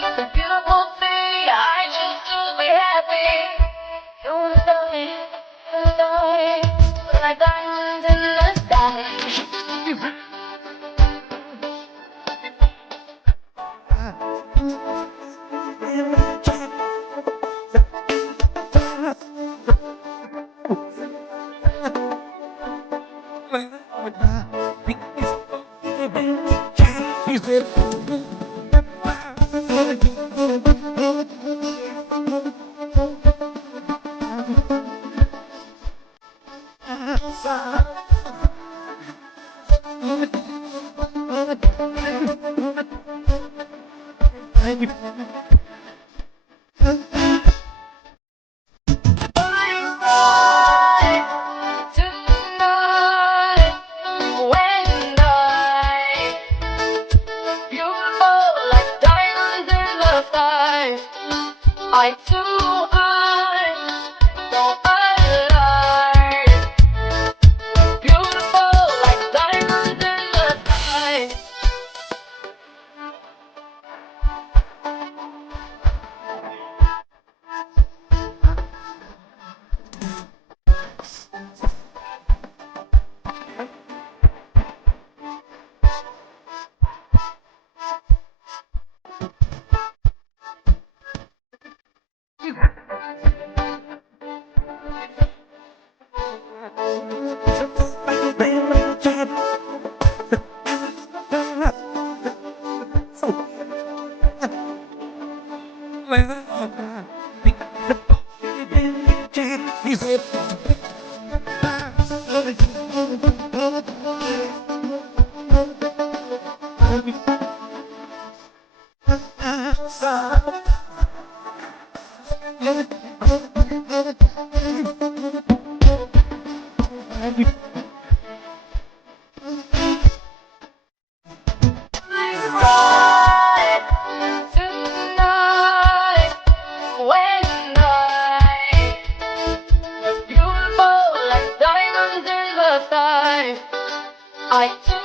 It's a beautiful thing. I just to be happy. You know, like diamonds in the sky. Tonight, when beautiful like diamonds in the sky. I too, so alive. Beautiful like diamonds in the sky. Tonight, when beautiful like diamonds in the sky. I too,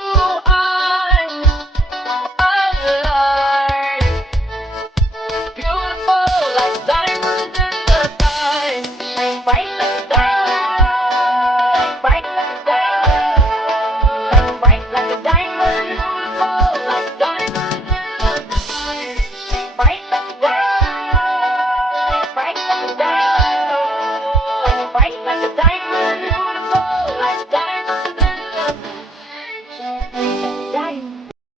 alive. Beautiful like diamonds in the sky. Shine bright like a diamond. Bright like a diamond. Shine bright like a diamond. Beautiful like diamonds in the sky. Shine bright like a diamond. Bright like a diamond. Shine bright like a diamond. Beautiful like diamonds.